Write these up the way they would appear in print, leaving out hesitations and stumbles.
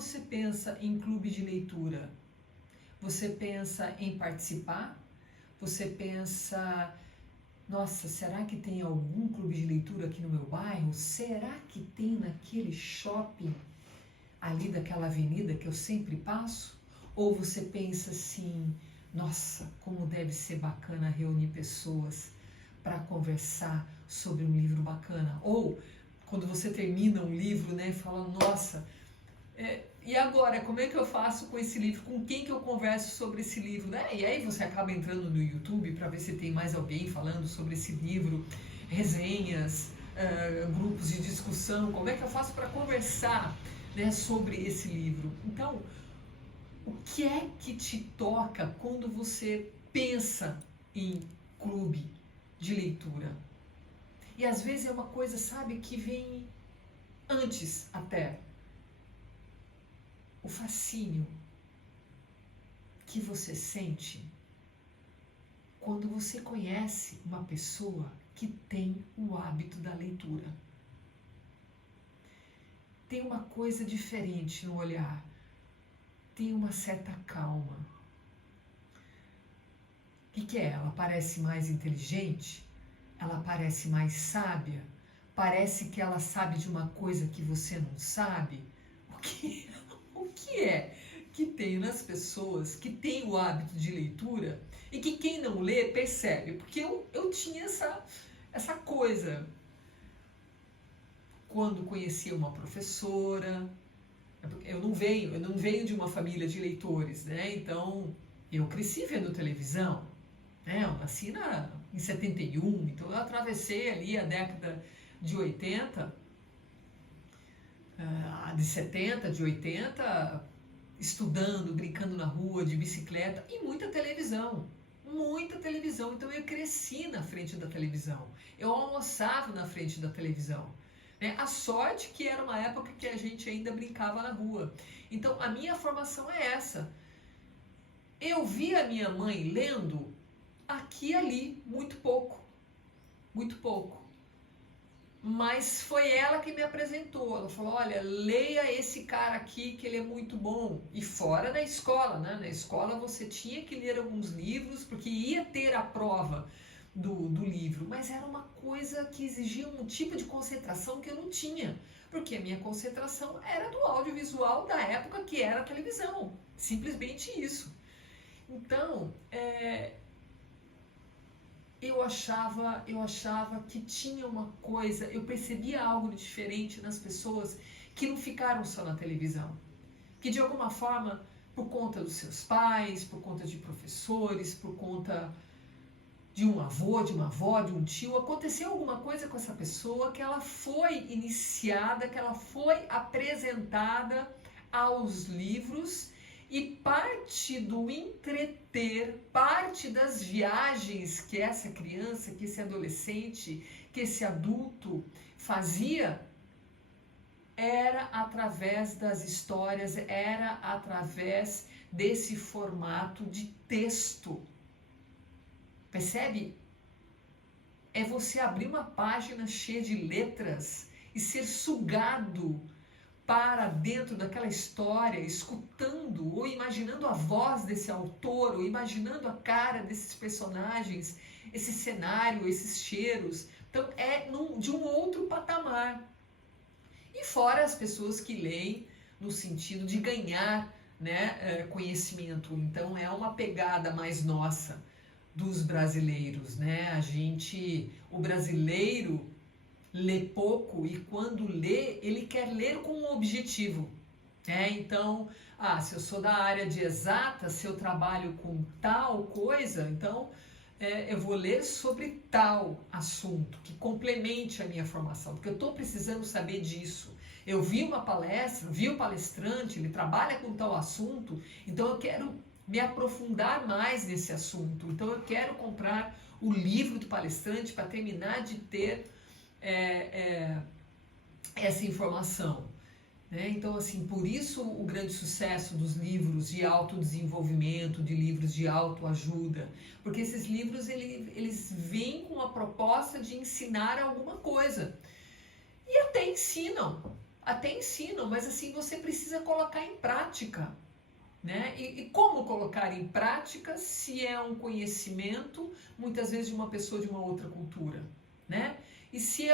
você pensa em clube de leitura, você pensa em participar? Você pensa, nossa, será que tem algum clube de leitura aqui no meu bairro? Será que tem naquele shopping ali daquela avenida que eu sempre passo? Ou você pensa assim, nossa, como deve ser bacana reunir pessoas para conversar sobre um livro bacana? Ou quando você termina um livro, né, fala, nossa, e agora, como é que eu faço com esse livro? Com quem que eu converso sobre esse livro? Né? E aí você acaba entrando no YouTube para ver se tem mais alguém falando sobre esse livro, resenhas, grupos de discussão. Como é que eu faço para conversar, né, sobre esse livro? Então, o que é que te toca quando você pensa em clube de leitura? E às vezes é uma coisa, sabe, que vem antes até. O fascínio que você sente quando você conhece uma pessoa que tem o hábito da leitura. Tem uma coisa diferente no olhar, tem uma certa calma. O que é? Ela parece mais inteligente? Ela parece mais sábia? Parece que ela sabe de uma coisa que você não sabe? O que é que tem nas pessoas que têm o hábito de leitura e que quem não lê percebe? Porque eu tinha essa coisa. Quando conhecia uma professora, eu não venho de uma família de leitores, né? Então, eu cresci vendo televisão, né? Eu nasci em 71, então eu atravessei ali a década de 80, de 70, de 80, estudando, brincando na rua, de bicicleta, e muita televisão. Muita televisão. Então eu cresci na frente da televisão. Eu almoçava na frente da televisão. Né? A sorte que era uma época que a gente ainda brincava na rua. Então a minha formação é essa. Eu vi a minha mãe lendo aqui e ali, muito pouco. Muito pouco. Mas foi ela que me apresentou. Ela falou, olha, leia esse cara aqui que ele é muito bom. E fora da escola, né? Na escola você tinha que ler alguns livros, porque ia ter a prova do livro. Mas era uma coisa que exigia um tipo de concentração que eu não tinha. Porque a minha concentração era do audiovisual da época que era a televisão. Simplesmente isso. Então, eu achava que tinha uma coisa, eu percebia algo diferente nas pessoas que não ficaram só na televisão. Que de alguma forma, por conta dos seus pais, por conta de professores, por conta de um avô, de uma avó, de um tio, aconteceu alguma coisa com essa pessoa que ela foi iniciada, que ela foi apresentada aos livros. E parte do entreter, parte das viagens que essa criança, que esse adolescente, que esse adulto fazia, era através das histórias, era através desse formato de texto. Percebe? É você abrir uma página cheia de letras e ser sugado para dentro daquela história, escutando ou imaginando a voz desse autor, ou imaginando a cara desses personagens, esse cenário, esses cheiros. Então é de um outro patamar. E fora as pessoas que leem no sentido de ganhar, né, conhecimento. Então é uma pegada mais nossa dos brasileiros, né? O brasileiro lê pouco e quando lê, ele quer ler com um objetivo. Então, se eu sou da área de exata, se eu trabalho com tal coisa, então eu vou ler sobre tal assunto, que complemente a minha formação, porque eu estou precisando saber disso. Eu vi uma palestra, vi o palestrante, ele trabalha com tal assunto, então eu quero me aprofundar mais nesse assunto. Então eu quero comprar o livro do palestrante para terminar de ter essa informação. Né? Então, assim, por isso o grande sucesso dos livros de autodesenvolvimento, de livros de autoajuda, porque esses livros eles vêm com a proposta de ensinar alguma coisa. E até ensinam. até ensinam, mas assim, você precisa colocar em prática, né? E como colocar em prática se é um conhecimento, muitas vezes de uma pessoa de uma outra cultura, né? E se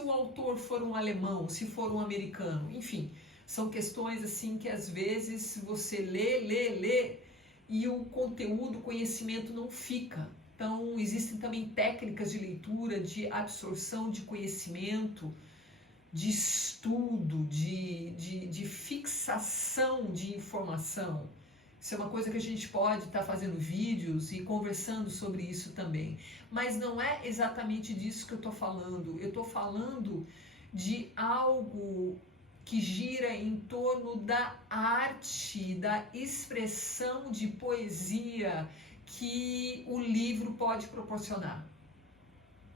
o autor for um alemão, se for um americano, enfim, são questões assim que às vezes você lê e o conteúdo, o conhecimento não fica. Então, existem também técnicas de leitura, de absorção de conhecimento, de estudo, de fixação de informação. Isso é uma coisa que a gente pode estar fazendo vídeos e conversando sobre isso também. Mas não é exatamente disso que eu estou falando. Eu estou falando de algo que gira em torno da arte, da expressão de poesia que o livro pode proporcionar.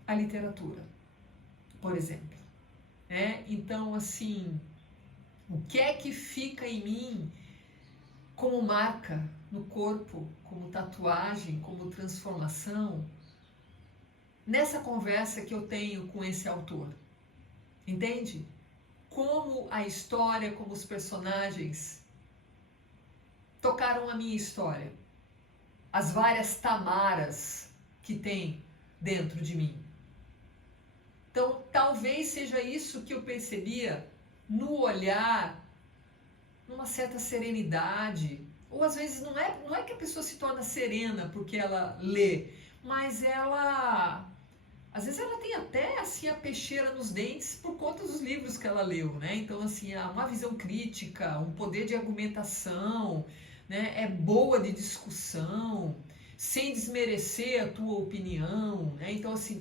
A literatura, por exemplo. Então, assim, o que é que fica em mim como marca no corpo, como tatuagem, como transformação, nessa conversa que eu tenho com esse autor? Entende? Como a história, como os personagens tocaram a minha história. As várias Tamaras que tem dentro de mim. Então, talvez seja isso que eu percebia no olhar, numa certa serenidade. Ou às vezes não é que a pessoa se torna serena porque ela lê, mas ela, às vezes ela tem até assim a peixeira nos dentes por conta dos livros que ela leu, né? Então assim, uma visão crítica, um poder de argumentação, né? É boa de discussão, sem desmerecer a tua opinião, né? Então assim,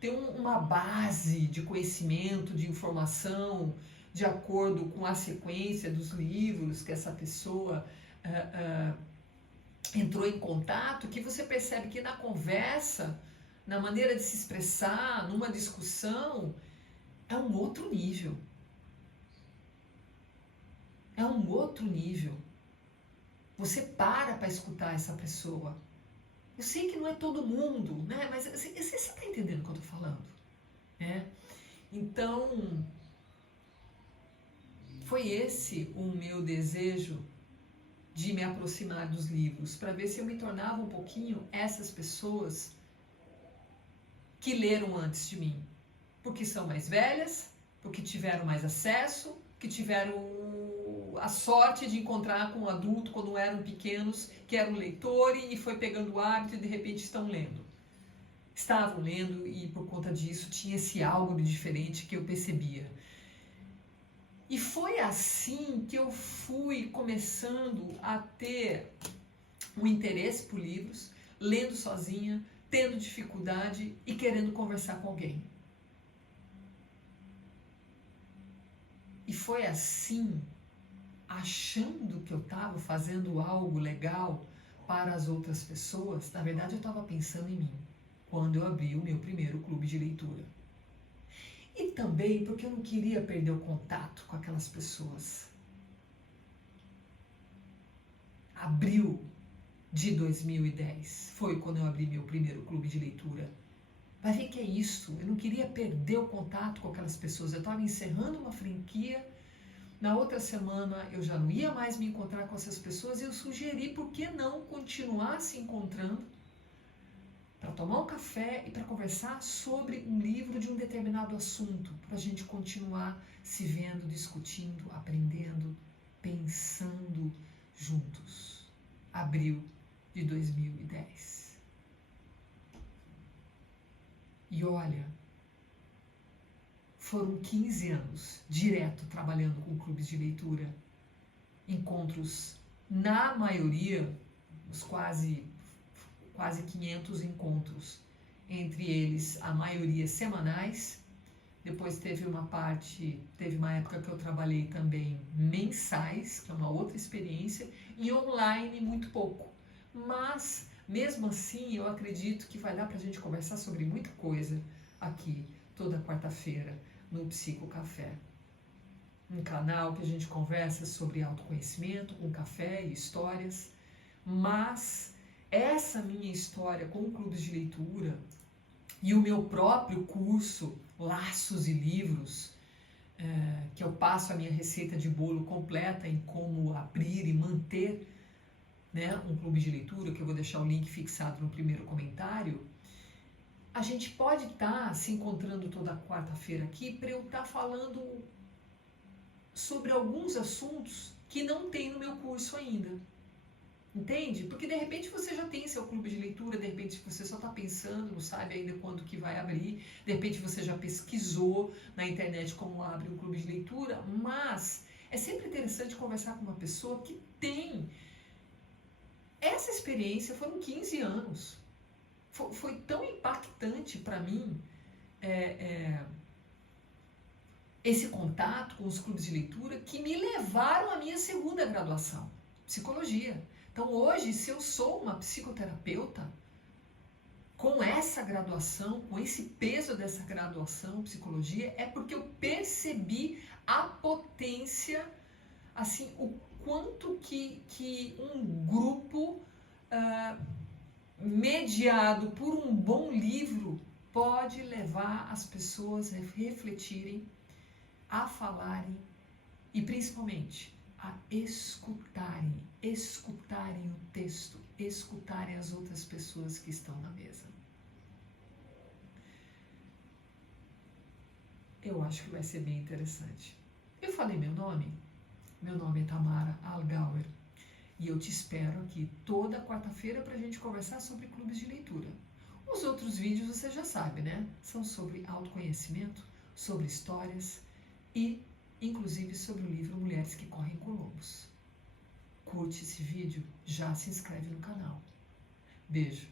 tem uma base de conhecimento, de informação, de acordo com a sequência dos livros que essa pessoa entrou em contato, que você percebe que na conversa, na maneira de se expressar, numa discussão, é um outro nível. É um outro nível. Você para escutar essa pessoa. Eu sei que não é todo mundo, né? Mas você está entendendo o que eu estou falando, né? Então, foi esse o meu desejo de me aproximar dos livros, para ver se eu me tornava um pouquinho essas pessoas que leram antes de mim, porque são mais velhas, porque tiveram mais acesso, que tiveram a sorte de encontrar com um adulto quando eram pequenos, que eram leitores e foi pegando o hábito e de repente estão lendo. Estavam lendo e por conta disso tinha esse algo de diferente que eu percebia. E foi assim que eu fui começando a ter um interesse por livros, lendo sozinha, tendo dificuldade e querendo conversar com alguém. E foi assim, achando que eu estava fazendo algo legal para as outras pessoas, na verdade eu estava pensando em mim, quando eu abri o meu primeiro clube de leitura. E também porque eu não queria perder o contato com aquelas pessoas. Abril de 2010 foi quando eu abri meu primeiro clube de leitura. Vai ver que é isso, eu não queria perder o contato com aquelas pessoas. Eu estava encerrando uma franquia, na outra semana eu já não ia mais me encontrar com essas pessoas e eu sugeri por que não continuar se encontrando para tomar um café e para conversar sobre um livro de um determinado assunto, para a gente continuar se vendo, discutindo, aprendendo, pensando juntos. Abril de 2010. E olha, foram 15 anos direto trabalhando com clubes de leitura, encontros, na maioria, os quase 500 encontros, entre eles a maioria semanais. Depois teve uma época que eu trabalhei também mensais, que é uma outra experiência, e online muito pouco. Mas, mesmo assim, eu acredito que vai dar pra gente conversar sobre muita coisa aqui, toda quarta-feira, no Psico Café. Um canal que a gente conversa sobre autoconhecimento, com café e histórias, mas essa minha história com clubes de leitura e o meu próprio curso Laços e Livros, que eu passo a minha receita de bolo completa em como abrir e manter, né, um clube de leitura, que eu vou deixar o link fixado no primeiro comentário. A gente pode estar se encontrando toda quarta-feira aqui para eu estar falando sobre alguns assuntos que não tem no meu curso ainda. Entende? Porque de repente você já tem seu clube de leitura, de repente você só está pensando, não sabe ainda quando que vai abrir, de repente você já pesquisou na internet como abre um clube de leitura, mas é sempre interessante conversar com uma pessoa que tem essa experiência. Foram 15 anos. Foi tão impactante para mim esse contato com os clubes de leitura que me levaram à minha segunda graduação, psicologia. Então hoje, se eu sou uma psicoterapeuta, com essa graduação, com esse peso dessa graduação, psicologia, é porque eu percebi a potência, assim, o quanto que um grupo mediado por um bom livro pode levar as pessoas a refletirem, a falarem e principalmente a escutarem o texto, escutarem as outras pessoas que estão na mesa. Eu acho que vai ser bem interessante. Eu falei meu nome é Tamara Algauer e eu te espero aqui toda quarta-feira para a gente conversar sobre clubes de leitura. Os outros vídeos você já sabe, né? São sobre autoconhecimento, sobre histórias e inclusive sobre o livro Mulheres que Correm com Lobos. Curte esse vídeo, já se inscreve no canal. Beijo!